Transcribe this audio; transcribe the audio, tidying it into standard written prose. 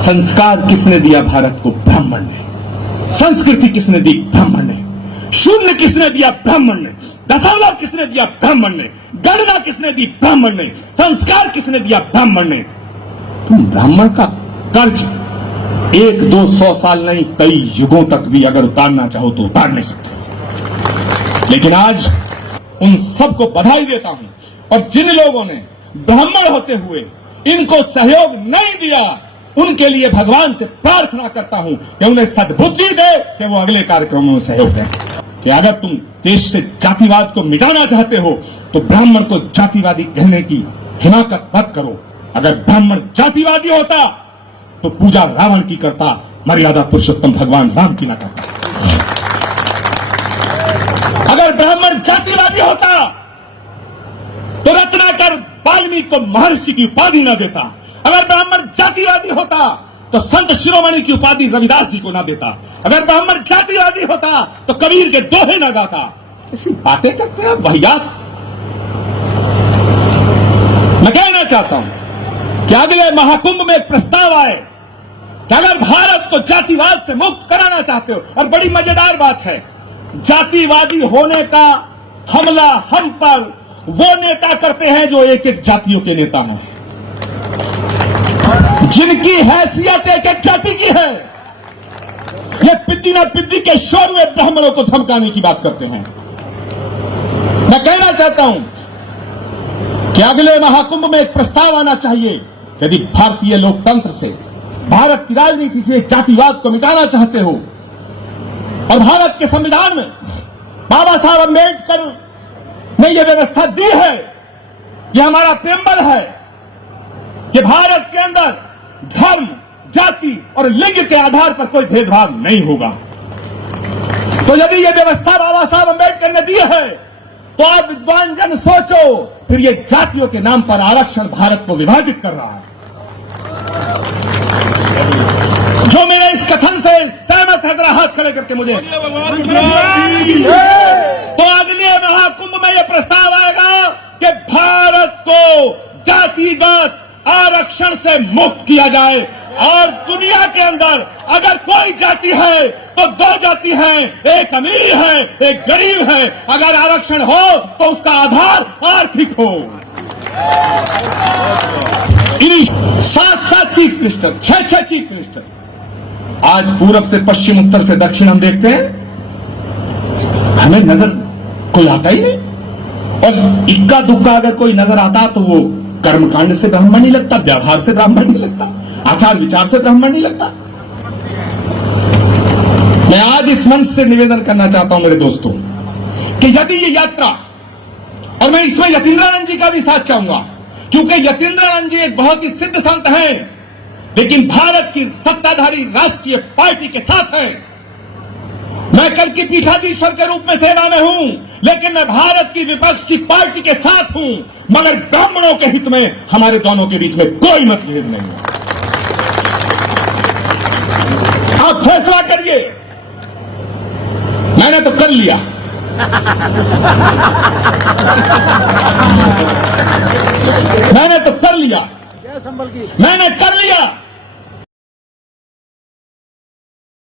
संस्कार किसने दिया भारत को? ब्राह्मण ने। संस्कृति किसने दी? ब्राह्मण ने। शून्य किसने दिया? ब्राह्मण ने। दशमलव किसने दिया? ब्राह्मण ने। गणना किसने दी? ब्राह्मण ने। संस्कार किसने दिया? ब्राह्मण ने। तुम ब्राह्मण का कर्ज 1, 2, 100 साल नहीं, कई युगों तक भी अगर उतारना चाहो तो उतार नहीं सकते हो। लेकिन आज उन सबको बधाई देता हूं, और जिन लोगों ने ब्राह्मण होते हुए इनको सहयोग नहीं दिया, उनके लिए भगवान से प्रार्थना करता हूं कि उन्हें सद्बुद्धि दे कि वो अगले कार्यक्रमों में सहयोग दें। कि अगर तुम देश से जातिवाद को मिटाना चाहते हो तो ब्राह्मण को जातिवादी कहने की हिमाकत मत करो। अगर ब्राह्मण जातिवादी होता तो पूजा रावण की करता, मर्यादा पुरुषोत्तम भगवान राम की न करता। अगर ब्राह्मण जातिवादी होता तो रत्नाकर वाल्मीकि को महर्षि की उपाधि न देता। अगर ब्राह्मण जातिवादी होता तो संत शिरोमणि की उपाधि रविदास जी को ना देता। अगर ब्राह्मण जातिवादी होता तो कबीर के दोहे न गाता। ऐसी बातें करते हैं वाहियात। मैं कहना चाहता हूं कि अगले महाकुंभ में एक प्रस्ताव आए कि अगर भारत को जातिवाद से मुक्त कराना चाहते हो, और बड़ी मजेदार बात है, जातिवादी होने का हमला हम पर वो नेता करते हैं जो एक एक जातियों के नेता हैं, जिनकी हैसियत एक एक जाति की है। ये पिद्दी ना पिद्दी के शोर में ब्राह्मणों को धमकाने की बात करते हैं। मैं कहना चाहता हूं कि अगले महाकुंभ में एक प्रस्ताव आना चाहिए, यदि भारतीय लोकतंत्र से, भारत की राजनीति से जातिवाद को मिटाना चाहते हो, और भारत के संविधान में बाबा साहब अम्बेडकर ने यह व्यवस्था दी है, यह हमारा प्रेम्बल है कि भारत के अंदर धर्म, जाति और लिंग के आधार पर कोई भेदभाव नहीं होगा। तो यदि यह व्यवस्था बाबा साहब अम्बेडकर ने दी है तो आप विद्वान जन सोचो, फिर ये जातियों के नाम पर आरक्षण भारत को विभाजित कर रहा है। जो मेरे इस कथन से सहमत है, जरा हाथ खड़े करके मुझे। तो अगले महाकुंभ में यह प्रस्ताव आएगा कि भारत को जातिगत आरक्षण से मुक्त किया जाए, और दुनिया के अंदर अगर कोई जाति है तो 2 जाति है, एक अमीर है, एक गरीब है। अगर आरक्षण हो तो उसका आधार आर्थिक हो। 7 चीफ मिनिस्टर, 6 चीफ मिनिस्टर। आज पूरब से पश्चिम, उत्तर से दक्षिण हम देखते हैं, हमें नजर कोई आता ही नहीं। और इक्का दुक्का अगर कोई नजर आता तो वो कर्मकांड से ब्राह्मण नहीं लगता, व्यवहार से ब्राह्मण नहीं लगता, आचार विचार से ब्राह्मण नहीं लगता। मैं आज इस मंच से निवेदन करना चाहता हूं मेरे दोस्तों कि यदि ये यात्रा, और मैं इसमें यतीन्द्रानंद जी का भी साथ चाहूंगा, क्योंकि यतीन्द्रानंद जी एक बहुत ही सिद्ध संत हैं, लेकिन भारत की सत्ताधारी राष्ट्रीय पार्टी के साथ हैं। मैं कल की पीठाधीश्वर के रूप में सेवा में हूं, लेकिन मैं भारत की विपक्ष की पार्टी के साथ हूं, मगर ब्राह्मणों के हित में हमारे दोनों के बीच में कोई मतभेद नहीं है। आप फैसला करिए। मैंने तो कर लिया। मैंने तो कर लिया। मैंने कर लिया।